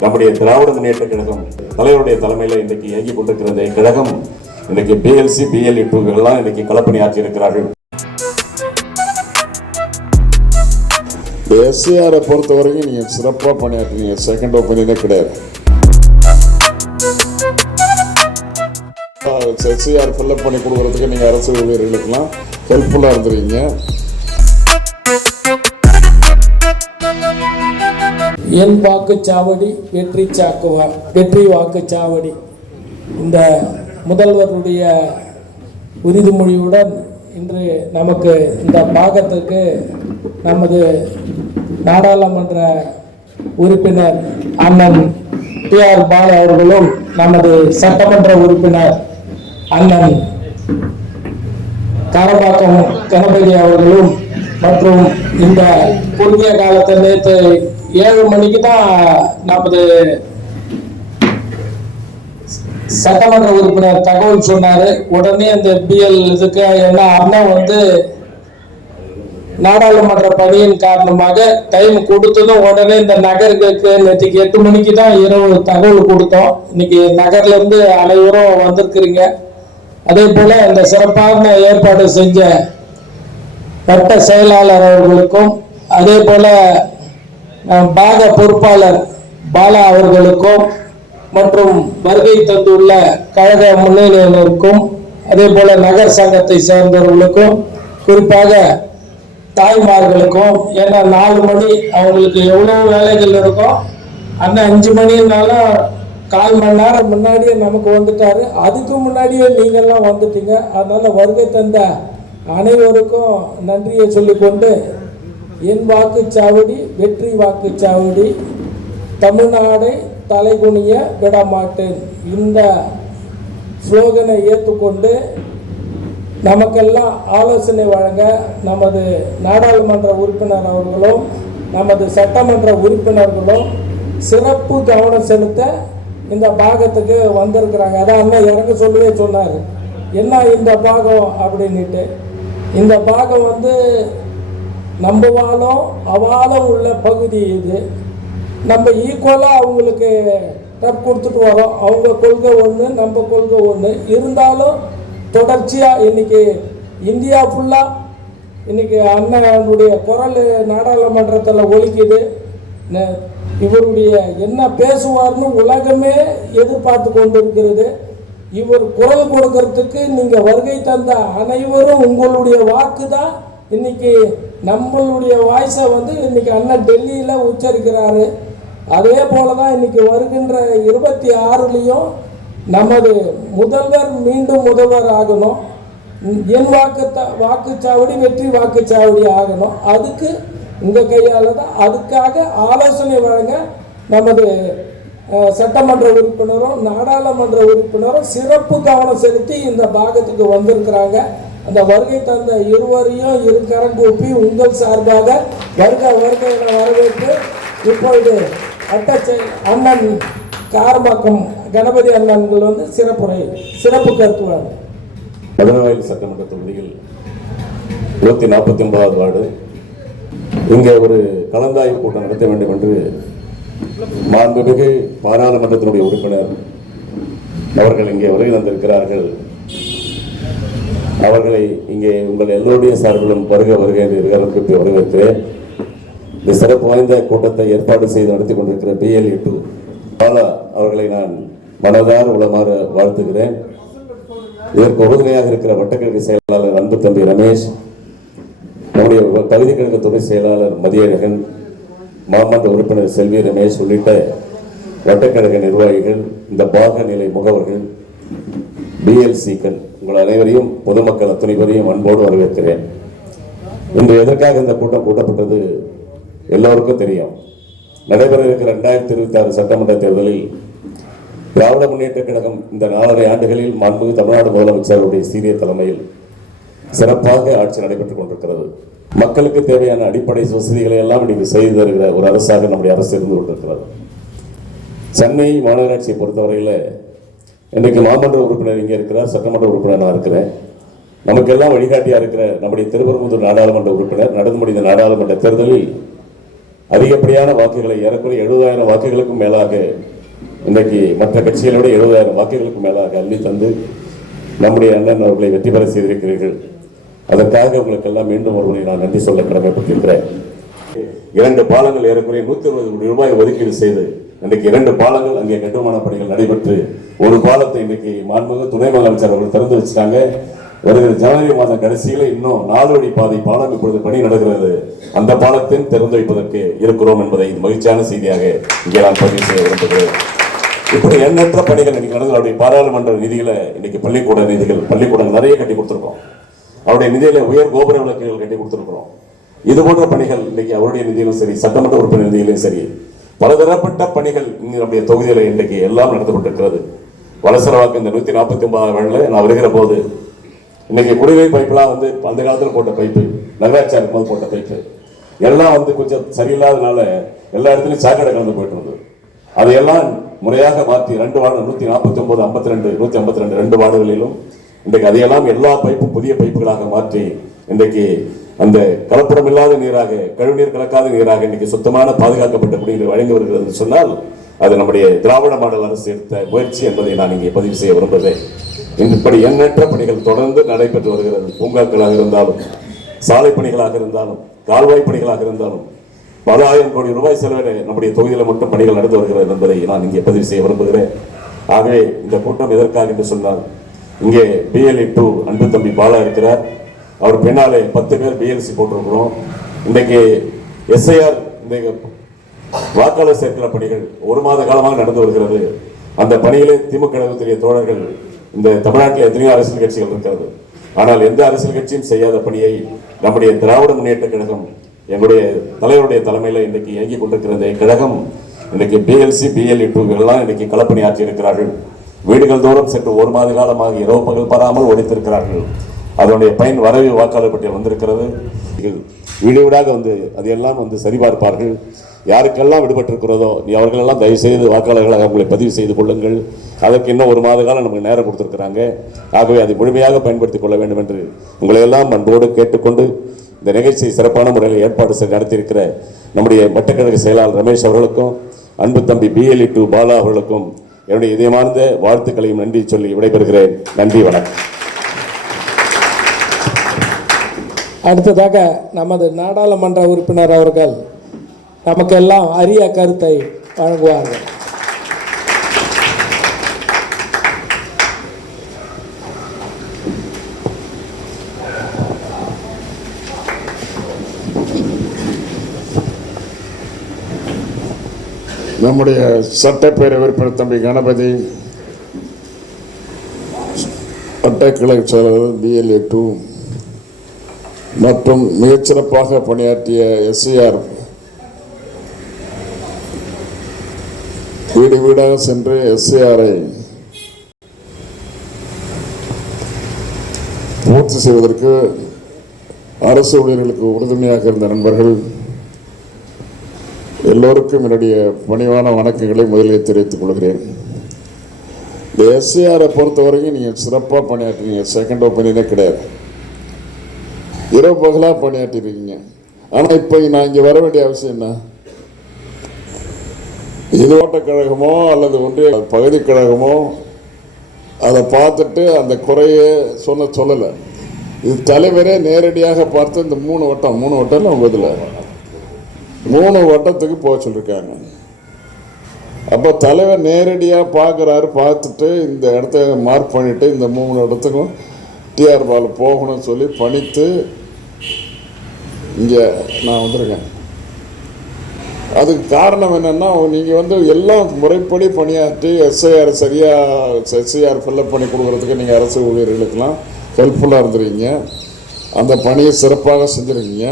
நம்முடைய திராவிட முன்னேற்ற கழகம் தலைவருடைய தலைமையில் இன்றைக்கு இயங்கிக் கொண்டிருக்கிற இந்த கழகம் இன்றைக்கு பிஎல்சி பிஎல்இ2 இன்றைக்கு களப்பணி ஆற்றி இருக்கிறார்கள். எஸ்ஏஆரை பொறுத்த வரைக்கும் நீங்கள் சிறப்பாக பணியாற்றுவீங்க, செகண்ட் ஒப்பீனியனே கிடையாது. எஸ்ஏஆர் ஃபில்அப் பண்ணி கொடுக்குறதுக்கு நீங்கள் அரசு ஊழியர்களுக்கெல்லாம் ஹெல்ப்ஃபுல்லாக இருந்துருவீங்க. என் வாக்குச்சாவடி வெற்றி வாக்குச்சாவடி இந்த முதல்வருடைய உறுதிமொழியுடன் இன்று நமக்கு இந்த பாகத்துக்கு நமது நாடாளுமன்ற உறுப்பினர் அண்ணன் டி.ஆர். பாலு அவர்களும் நமது சட்டமன்ற உறுப்பினர் அண்ணன் காரப்பாக்கம் கணபதி அவர்களும் மற்றும் இந்த குறுகிய காலத்தில் நேற்று 7 மணிக்கு தான் நமது சட்டமன்ற உறுப்பினர் தகவல் சொன்னாரு. உடனே அந்த பிஎல் இதுக்கு என்ன அண்ணன் நாடாளுமன்ற பணியின் காரணமாக டைம் கொடுத்ததும் உடனே இந்த நகருக்கு நேற்றுக்கு 8 மணிக்கு தான் இரவு தகவல் கொடுத்தோம். இன்னைக்கு நகர்ல இருந்து அனைவரும் வந்திருக்கிறீங்க. அதே போல இந்த சிறப்பான ஏற்பாடு செஞ்ச வட்ட செயலாளர் அவர்களுக்கும் அதே போல பாக பொறுப்பாளர் பாலா அவர்களுக்கும் மற்றும் வருகை தந்துள்ள கழக முன்னணியினருக்கும் அதே போல நகர் சங்கத்தை சேர்ந்தவர்களுக்கும் குறிப்பாக தாய்மார்களுக்கும், ஏன்னா 4 மணி அவங்களுக்கு எவ்வளவு வேலைகள் இருக்கும். அண்ணன் 5 மணினாலும் 1/4 மணி நேரம் முன்னாடியே நமக்கு வந்துட்டாரு. அதுக்கு முன்னாடியே நீங்கள்லாம் வந்துட்டீங்க. அதனால வருகை தந்த அனைவருக்கும் நன்றியை சொல்லிக்கொண்டு என் வாக்குச்சாவடி வெற்றி வாக்குச்சாவடி, தமிழ்நாடை தலைகுனிய விடமாட்டேன் இந்த ஸ்லோகனை ஏற்றுக்கொண்டு நமக்கெல்லாம் ஆலோசனை வழங்க நமது நாடாளுமன்ற உறுப்பினர் அவர்களும் நமது சட்டமன்ற உறுப்பினர்களும் சிறப்பு கவனம் செலுத்த இந்த பாகத்துக்கு வந்திருக்கிறாங்க. அதான் அண்ணன் இறங்க சொல்லவே சொன்னார், என்ன இந்த பாகம் அப்படின்ட்டு. இந்த பாகம் நம்பவாலும் அவாலும் உள்ள பகுதி இது. நம்ம ஈக்குவலாக அவங்களுக்கு டப் கொடுத்துட்டு வரோம். அவங்க கொள்கை ஒன்று, நம்ம கொள்கை ஒன்று. இருந்தாலும் தொடர்ச்சியாக இன்னைக்கு இந்தியா ஃபுல்லாக இன்னைக்கு அண்ணனுடைய குரல் நாடாளுமன்றத்தில் ஒலிக்குது. இவருடைய என்ன பேசுவார்னு உலகமே எதிர்பார்த்து கொண்டு இருக்கிறது. இவர் குரல் கொடுக்கறதுக்கு நீங்கள் வருகை தந்த அனைவரும் உங்களுடைய வாக்கு தான் இன்னைக்கு நம்மளுடைய வாய்ஸை இன்னைக்கு அண்ணன் டெல்லியில் உச்சரிக்கிறாரு. அதே போல தான் இன்னைக்கு வருகின்ற 26லையும் நமது முதல்வர் மீண்டும் முதல்வர் ஆகணும். என் வாக்குச்சாவடி வெற்றி வாக்குச்சாவடி ஆகணும். அதுக்கு உங்கள் கையால் தான். அதுக்காக ஆலோசனை வழங்க நமது சட்டமன்ற உறுப்பினரும் நாடாளுமன்ற உறுப்பினரும் சிறப்பு கவனம் செலுத்தி இந்த பாகத்துக்கு வந்திருக்கிறாங்க. அந்த வருகை தந்த இருவரையும் கரங்கூப்பி உங்கள் சார்பாக வருக என வரவேற்று இப்பொழுது அண்ணன் காரம்பாக்கம் கணபதி அண்ணன்கள் சிறப்பு கருத்துவாங்க. மதுரவாயில் சட்டமன்ற தொகுதியில் 149வது வார்டு இங்கே ஒரு கலந்தாய்வு கூட்டம் நடத்த வேண்டும் என்று மாண்புமிகு பாராளுமன்றத்தினுடைய உறுப்பினர் அவர்கள் இங்கே வருகை தந்திருக்கிறார்கள். அவர்களை இங்கே உங்கள் எல்லோருடைய சார்பிலும் வருக என்று வரவேற்று இந்த சிறப்பு வாய்ந்த கூட்டத்தை ஏற்பாடு செய்து நடத்தி கொண்டிருக்கிற பிஎல்இ2 பாலா அவர்களை நான் மனதார உளமாற வாழ்த்துகிறேன். இதற்கு உறுதுணையாக இருக்கிற வட்டக்கழக செயலாளர் அன்பு தம்பி ரமேஷ், நம்முடைய பகுதி கழக துணை செயலாளர் மதியழகன், மாமன்ற உறுப்பினர் செல்வி ரமேஷ் உள்ளிட்ட வட்டக்கழக நிர்வாகிகள், இந்த பாக நிலை முகவர்கள், பிஎல்சிக்கள், உங்கள் அனைவரையும் பொதுமக்கள் அத்தனை பேரையும் அன்போடு வரவேற்கிறேன். இன்று எதற்காக இந்த கூட்டம் கூட்டப்பட்டது எல்லோருக்கும் தெரியும். நடைபெற இருக்கிற 2026 சட்டமன்ற தேர்தலில் திராவிட முன்னேற்ற கழகம் இந்த 4.5 ஆண்டுகளில் மாண்புமிகு தமிழ்நாடு முதலமைச்சருடைய சீரிய தலைமையில் சிறப்பாக ஆட்சி நடைபெற்றுக் கொண்டிருக்கிறது. மக்களுக்கு தேவையான அடிப்படை வசதிகளை எல்லாம் இன்னைக்கு செய்து தருகிற ஒரு அரசாக நம்முடைய அரசு இருந்து கொண்டிருக்கிறது. சென்னை மாநகராட்சியை பொறுத்தவரையில் இன்றைக்கு மாமன்ற உறுப்பினர் இங்கே இருக்கிறார், சட்டமன்ற உறுப்பினர் நான் இருக்கிறேன். நமக்கெல்லாம் வழிகாட்டியாக இருக்கிற நம்முடைய திருப்பரங்குன்றம் நாடாளுமன்ற உறுப்பினர் நடந்து முடிந்த நாடாளுமன்ற தேர்தலில் அதிகப்படியான வாக்குகளை ஏறக்குறைய 70,000 வாக்குகளுக்கும் மேலாக இன்றைக்கு மற்ற கட்சிகளோட 70,000 வாக்குகளுக்கும் மேலாக அள்ளி தந்து நம்முடைய அண்ணன் அவர்களை வெற்றி பெற செய்திருக்கிறீர்கள். அதற்காக உங்களுக்கெல்லாம் மீண்டும் ஒருவரை நான் நன்றி சொல்ல கடமைப்பட்டிருக்கிறேன். 2 பாலங்கள் ஏறக்குறைய 120 கோடி ரூபாய் ஒதுக்கீடு செய்து இன்றைக்கு 2 பாலங்கள் அங்கே கட்டுமான பணிகள் நடைபெற்று ஒரு பாலத்தை இன்றைக்கு மாண்புமிகு துணை முதலமைச்சர் அவர்கள் திறந்து வச்சுட்டாங்க. வருகிற ஜனவரி மாதம் கடைசியில் இன்னும் 4 வழி பாதை பாலம் இப்பொழுது பணி நடக்கிறது. அந்த பாலத்தையும் திறந்து வைப்பதற்கு இருக்கிறோம் என்பதை மகிழ்ச்சியான செய்தியாக இங்கே நான் பதிவு செய்ய விரும்புகிறேன். இப்படி எண்ணற்ற பணிகள் இன்னைக்கு நடந்து அவருடைய பாராளுமன்ற நிதிகளை இன்னைக்கு பள்ளிக்கூட நிதிகள் பள்ளிக்கூடங்கள் நிறைய கட்டி கொடுத்துருக்கோம். அவருடைய நிதியில உயர் கோபுர விளக்குகள் கட்டி கொடுத்துருக்கிறோம். இது போன்ற பணிகள் இன்னைக்கு அவருடைய நிதியிலும் சரி, சட்டமன்ற உறுப்பினர் நிதியிலும் சரி, பலதரப்பட்ட பணிகள் நம்முடைய தொகுதியில இன்றைக்கு எல்லாம் நடத்தப்பட்டிருக்கிறது. வலசரவாக்கு இந்த 149 நான் வருகிற போது இன்னைக்கு குடிநீர் பைப்லாம் அந்த காலத்தில் போட்ட பைப்பு, நகராட்சியா இருக்கும்போது போட்ட பைப்பு எல்லாம் கொஞ்சம் சரியில்லாதனால எல்லா இடத்துலையும் சாக்கடை கலந்து போயிட்டு இருந்தது. அதையெல்லாம் முறையாக மாற்றி 2 வார்டு 149, 52, 152 2 வார்டுகளிலும் இன்றைக்கு அதையெல்லாம் எல்லா பைப்பும் புதிய பைப்புகளாக மாற்றி இன்றைக்கு அந்த கலப்படம் இல்லாத நீராக, கழிவுநீர் கலக்காத நீராக இன்னைக்கு சுத்தமான பாதுகாக்கப்பட்ட குடிநீர் வழங்கி வருகிறது சொன்னால் அது நம்முடைய திராவிட மாடல் அரசு எடுத்த முயற்சி என்பதை நான் இங்கே பதிவு செய்ய விரும்புகிறேன். இப்படி எண்ணற்ற பணிகள் தொடர்ந்து நடைபெற்று வருகிறது. பூங்காக்களாக இருந்தாலும், சாலை பணிகளாக இருந்தாலும், கால்வாய் பணிகளாக இருந்தாலும் பல ஆயிரம் கோடி ரூபாய் செலவில் நம்முடைய தொகுதியில் மட்டும் பணிகள் நடந்து வருகிறது என்பதை நான் இங்கே பதிவு செய்ய விரும்புகிறேன். ஆகவே இந்த கூட்டம் எதற்காக என்று சொன்னால், இங்கே BLE 2 அன்பு தம்பி பாலா இருக்கிறார். அவர் பின்னாலே 10 பேர் BLC போட்டிருக்கிறோம். இன்றைக்கு SIR இந்த வாக்காளர் சேர்க்கிற பணிகள் 1 மாத காலமாக நடந்து வருகிறது. அந்த பணியிலே திமுக தோழர்கள் இந்த தமிழ்நாட்டில் எத்தனையோ அரசியல் கட்சிகள் இருக்கிறது. ஆனால் எந்த அரசியல் கட்சியும் செய்யாத பணியை நம்முடைய திராவிட முன்னேற்ற கழகம் எங்களுடைய தலைவருடைய தலைமையில் இன்றைக்கு இயங்கிக் கொண்டிருக்கிற கழகம் இன்றைக்கு BLC BLE 2 எல்லாம் இன்றைக்கு களப்பணி ஆற்றி இருக்கிறார்கள். வீடுகள் தோறும் சென்று 1 மாத காலமாக இரவு பகல் பாராமல் ஒழித்திருக்கிறார்கள். அதனுடைய பயன் வரவு வாக்காளர் பட்டியல் வந்திருக்கிறது. வீடு வீடாக அதையெல்லாம் சரிபார்ப்பார்கள். யாருக்கெல்லாம் விடுபட்டிருக்கிறதோ அவர்களெல்லாம் தயவு செய்து வாக்காளர்களாக உங்களை பதிவு செய்து கொள்ளுங்கள். அதற்கு இன்னும் 1 மாத காலம் நமக்கு நேரம் கொடுத்திருக்கிறாங்க. ஆகவே அதை முழுமையாக பயன்படுத்திக் கொள்ள வேண்டும் என்று உங்களை எல்லாம் அன்போடு கேட்டுக்கொண்டு இந்த நிகழ்ச்சியை சிறப்பான முறையில் ஏற்பாடு செய்து நடத்தியிருக்கிற நம்முடைய மட்டக்கழக செயலாளர் ரமேஷ் அவர்களுக்கும், அன்பு தம்பி BLE 2 பாலா அவர்களுக்கும் என்னுடைய இதயமார்ந்த வாழ்த்துக்களையும் நன்றி சொல்லி விடைபெறுகிறேன். நன்றி, வணக்கம். அடுத்ததாக நமது நாடாளுமன்ற உறுப்பினர் அவர்கள் நமக்கெல்லாம் அரிய கருத்தை வழங்குவார்கள். நம்முடைய சட்டப்பேரவை உறுப்பினர் தம்பி கணபதி, சட்டக்கிளை செயலாளர் BLE 2 மற்றும் மிகச்சிறப்பாக பணியாற்றிய SIR வீடு வீடாக சென்று SIR-ஐ பூர்த்தி செய்வதற்கு அரசு ஊழியர்களுக்கு உறுதுணையாக இருந்த நண்பர்கள் எல்லோருக்கும் என்னுடைய பணிவான வணக்கங்களை முதலில் தெரிவித்துக் கொள்கிறேன். இந்த SIR-ஐ பொறுத்தவரைக்கும் நீங்கள் சிறப்பாக பணியாற்றினீங்க. செகண்ட் ஒப்பீனியனே கிடையாது. இரவு பகலாக பணியாற்றிருக்கீங்க. ஆனால் இப்போ நான் இங்கே வர வேண்டிய அவசியம் என்ன? இது மாவட்ட கழகமோ அல்லது ஒன்றிய பகுதி கழகமோ அதை பார்த்துட்டு அந்த குறையை சொல்லலை. இது தலைவரே நேரடியாக பார்த்து இந்த 3 வட்டம் இல்லை உங்கள் இதில் 3 வட்டத்துக்கு போக சொல்லியிருக்காங்க. அப்போ தலைவர் நேரடியாக பார்க்குறாரு. பார்த்துட்டு இந்த இடத்த மார்க் பண்ணிவிட்டு இந்த 3 இடத்துக்கும் TR பால் போகணும்னு சொல்லி பணித்து இங்கே நான் வந்திருக்கேன். அதுக்கு காரணம் என்னென்னா, நீங்கள் எல்லாம் முறைப்படி பணியாற்றி SIR ஃபில்லப் பண்ணி கொடுக்குறதுக்கு நீங்கள் அரசு ஊழியர்களுக்கெல்லாம் ஹெல்ப்ஃபுல்லாக இருந்துருக்கீங்க. அந்த பணியை சிறப்பாக செஞ்சுருக்கீங்க.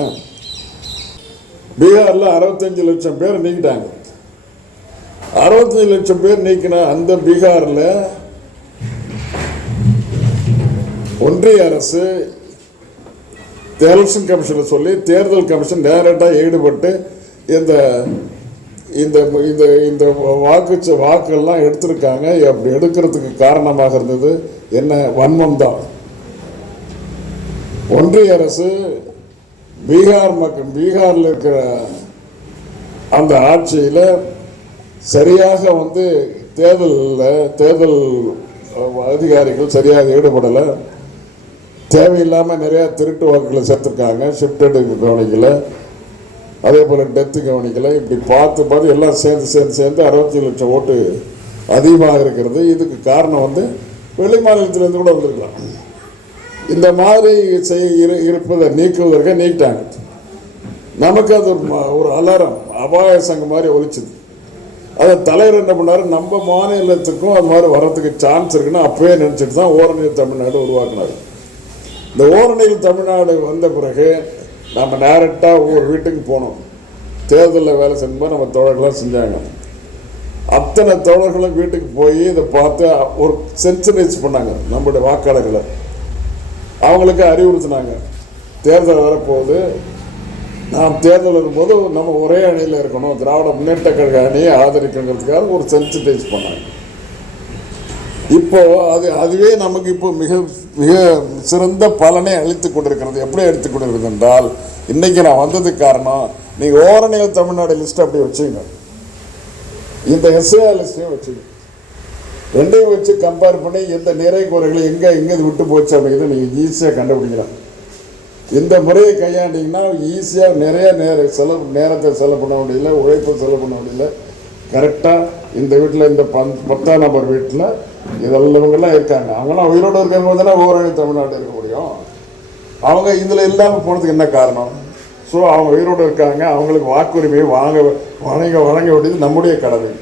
பீகாரில் 65 லட்சம் பேர் நீக்கிட்டாங்க. 65 லட்சம் பேர் நீக்கின அந்த பீகாரில் ஒன்றிய அரசு எலெக்ஷன் கமிஷனை சொல்லி தேர்தல் கமிஷன் நேரடியாக ஈடுபட்டு இந்த இந்த இந்த வாக்கெல்லாம் எடுத்திருக்காங்க. அப்படி எடுக்கிறதுக்கு காரணமாக இருந்தது என்ன? வன்மம் தான். ஒன்றிய அரசு பீகாரில் இருக்கிற அந்த ஆட்சியில் சரியாக வந்து தேர்தல் அதிகாரிகள் சரியாக ஈடுபடலை. தேவையில்லாமல் நிறையா திருட்டு வாக்குகளை சேர்த்துருக்காங்க. ஷிஃப்டடு கவனிக்கலை, அதே போல் டெத்து கவனிக்கலை. இப்படி பார்த்து எல்லாம் சேர்ந்து 67 லட்சம் ஓட்டு அதிகமாக இருக்கிறது. இதுக்கு காரணம் வந்து வெளி மாநிலத்திலேருந்து கூட வந்திருக்கலாம். இந்த மாதிரி இருப்பதை நீக்குவதற்கு நீக்கிட்டாங்க. நமக்கு அது ஒரு அலாரம் அபாய சங்கம் மாதிரி ஒலிச்சுது. அதை தலைவர் என்ன பண்ணார், நம்ம மாநிலத்துக்கும் அது மாதிரி வர்றதுக்கு சான்ஸ் இருக்குன்னு அப்பவே நினச்சிட்டு தான் ஓரணியில் தமிழ்நாடு உருவாக்குனார். இந்த ஓரணியில் தமிழ்நாடு வந்த பிறகு நம்ம டேரெக்டாக ஒவ்வொரு வீட்டுக்கு போனோம். தேர்தலில் வேலை செய்யும்போது நம்ம தோழர்களாக செஞ்சாங்க. அத்தனை தோழர்களும் வீட்டுக்கு போய் இதை பார்த்து ஒரு சென்சிடைஸ் பண்ணாங்க. நம்மளுடைய வாக்காளர்களை அவங்களுக்கு அறிவுறுத்தினாங்க. தேர்தல் வரப்போகுது, நாம் தேர்தல் வரும்போது நம்ம ஒரே அணியில் இருக்கணும், திராவிட முன்னேற்ற கழக அணியை ஆதரிக்கணுங்கிறதுக்காக ஒரு சென்சிடைஸ் பண்ணாங்க. இப்போ அதுவே நமக்கு இப்போ மிக மிக சிறந்த பலனை அளித்து கொண்டிருக்கிறது. எப்படி அளித்து கொண்டிருக்கிறது என்றால், இன்னைக்கு நான் வந்ததுக்கு காரணம், நீங்கள் ஓரணியில் தமிழ்நாடு லிஸ்ட் அப்படி வச்சுங்க, இந்த எஸ்ஏ லிஸ்ட்டையும் வச்சுங்க, ரெண்டையும் வச்சு கம்பேர் பண்ணி எந்த நிறை குறைகளை எங்கே விட்டு போச்சு அப்படிங்கிறத நீங்கள் ஈஸியாக கண்டுபிடிக்கலாம். இந்த முறையை கையாண்டிங்கன்னா ஈஸியாக நிறைய நேரத்தை செலவு பண்ண முடியல, உழைப்பை செலவு பண்ண முடியல. கரெக்டாக இந்த வீட்டில் இந்த 10ஆம் நம்பர் வீட்டில் இதெல்லாம்லாம் இருக்காங்க. அவங்களாம் உயிரோடு இருக்கிறவங்க தானே ஓரணி தமிழ்நாடு இருக்க முடியும். அவங்க இதில் இல்லாமல் போனதுக்கு என்ன காரணம்? ஸோ அவங்க உயிரோடு இருக்காங்க, அவங்களுக்கு வாக்குரிமையை வழங்க வேண்டியது நம்முடைய கடமை.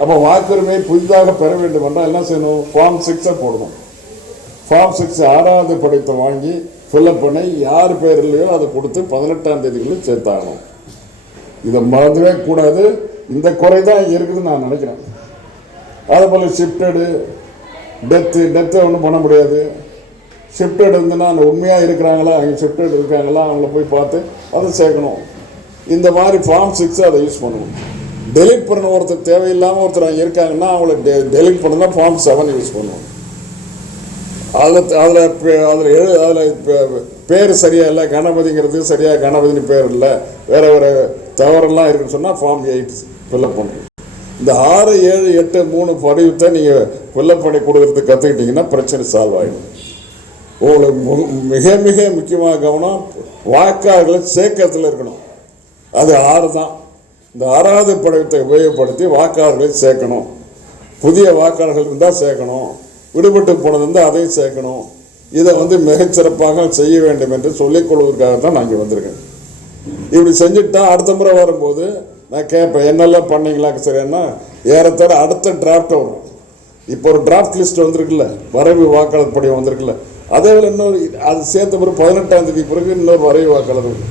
அப்போ வாக்குரிமையை புதிதாக பெற வேண்டும் என்றால் என்ன செய்யணும்? ஃபார்ம் 6 போடணும். ஃபார்ம் 6 6வது படித்தை வாங்கி ஃபில்அப் பண்ணி யார் பேர் இல்லையோ அதை கொடுத்து 18ஆம் தேதிக்குள்ளே சேர்த்தாகணும். இதை மறந்துவே கூடாது. இந்த குறை தான் இருக்குதுன்னு நான் நினைக்கிறேன். அதே போல் ஷிஃப்டடு டெத்தை ஒன்றும் பண்ண முடியாது. ஷிஃப்டட் இருந்துன்னா அந்த உண்மையாக இருக்கிறாங்களா, அங்கே ஷிஃப்டட் இருக்காங்களா, அவங்கள போய் பார்த்து அதை சேர்க்கணும். இந்த மாதிரி ஃபார்ம் 6 அதை யூஸ் பண்ணணும். டெலிட் பண்ண ஒருத்தர் தேவையில்லாமல் ஒருத்தர் அங்கே இருக்காங்கன்னா அவங்கள டெலிட் பண்ணணும்னா ஃபார்ம் 7 யூஸ் பண்ணுவோம். அதில் பேர் சரியாக இல்லை, கணபதிங்கிறது சரியாக கணபதினு பேர் இல்லை, வேறு தவறெல்லாம் இருக்குன்னு சொன்னால் ஃபார்ம் 8 ஃபில்அப் பண்ணுறோம். இந்த 6, 7, 8, 3 படிவத்தை நீங்கள் ஃபில்அப் பண்ணி கொடுக்குறதுக்கு கற்றுக்கிட்டிங்கன்னா பிரச்சனை சால்வ் ஆகிடும். உங்களுக்கு மிக மிக முக்கியமாக கவனம் வாக்காளர்களை சேர்க்கறதுல இருக்கணும். அது 6 தான். இந்த 6வது படிவத்தை உபயோகப்படுத்தி வாக்காளர்களை சேர்க்கணும். புதிய வாக்காளர்கள் இருந்தால் சேர்க்கணும், விடுபட்டு போனது இருந்தால் அதையும் சேர்க்கணும். இதை மிகச்சிறப்பாக செய்ய வேண்டும் என்று சொல்லிக் கொள்வதற்காக தான் நான் இங்கே வந்திருக்கேன். இப்படி செஞ்சுட்டா அடுத்த முறை வரும்போது நான் கேட்பேன், என்னெல்லாம் பண்ணீங்களா சரியானா? ஏறத்தாழ அடுத்த டிராஃப்ட் வரும். இப்போ ஒரு டிராஃப்ட் லிஸ்ட் வந்திருக்குல்ல, வரைவு வாக்காளர் படிவம் வந்திருக்குல்ல, அதே போல் இன்னொரு அது சேர்த்த பிறகு 18ஆம் தேதி பிறகு இன்னொரு வரைவு வாக்காளர் வரும்.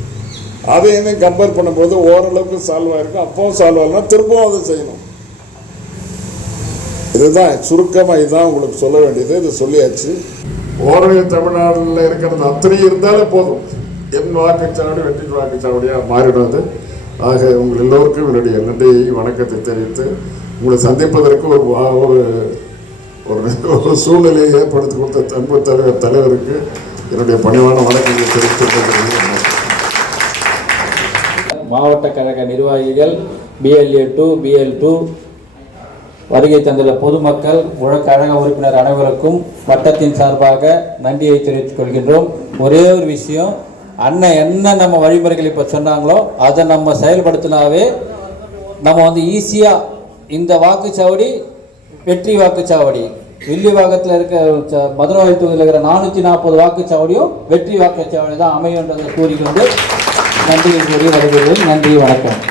அதையுமே கம்பேர் பண்ணும்போது ஓரளவுக்கு சால்வ் ஆகிருக்கும். அப்பவும் சால்வ் ஆகலைன்னா திரும்பவும் அதை செய்யணும். இதுதான் சுருக்கமாக இதுதான் உங்களுக்கு சொல்ல வேண்டியது. இதை சொல்லியாச்சு. ஓரளவு தமிழ்நாட்டில் இருக்கிறது அத்தனை இருந்தாலே போதும். என் வாக்குச்சாவடி வெற்றி வாக்குச்சாவடியாக மாறிடுவது. ஆக உங்கள் எல்லோருக்கும் என்னுடைய நன்றியை வணக்கத்தை தெரிவித்து உங்களை சந்திப்பதற்கு ஒரு சூழ்நிலையை ஏற்படுத்தி கொடுத்த அன்பு தலைவருக்கு என்னுடைய பணிவான வணக்கங்களை தெரிவித்து மாவட்ட கழக நிர்வாகிகள், BLA2, BL2 வருகை தந்துள்ள பொதுமக்கள், கழக உறுப்பினர் அனைவருக்கும் வட்டத்தின் சார்பாக நன்றியை தெரிவித்துக் கொள்கின்றோம். ஒரே ஒரு விஷயம், அண்ணன் என்ன நம்ம வழிமுறைகள் இப்போ சொன்னாங்களோ அதை நம்ம செயல்படுத்தினாவே நம்ம ஈஸியாக இந்த வாக்குச்சாவடி வெற்றி வாக்குச்சாவடி, வில்லிவாக்கத்தில் இருக்க மதுரை தொகுதியில் இருக்கிற 440 வாக்குச்சாவடியும் வெற்றி வாக்குச்சாவடி தான் அமையுன்றதை கூறிக்கொண்டு நன்றியை கூறி வருகிறேன். நன்றி, வணக்கம்.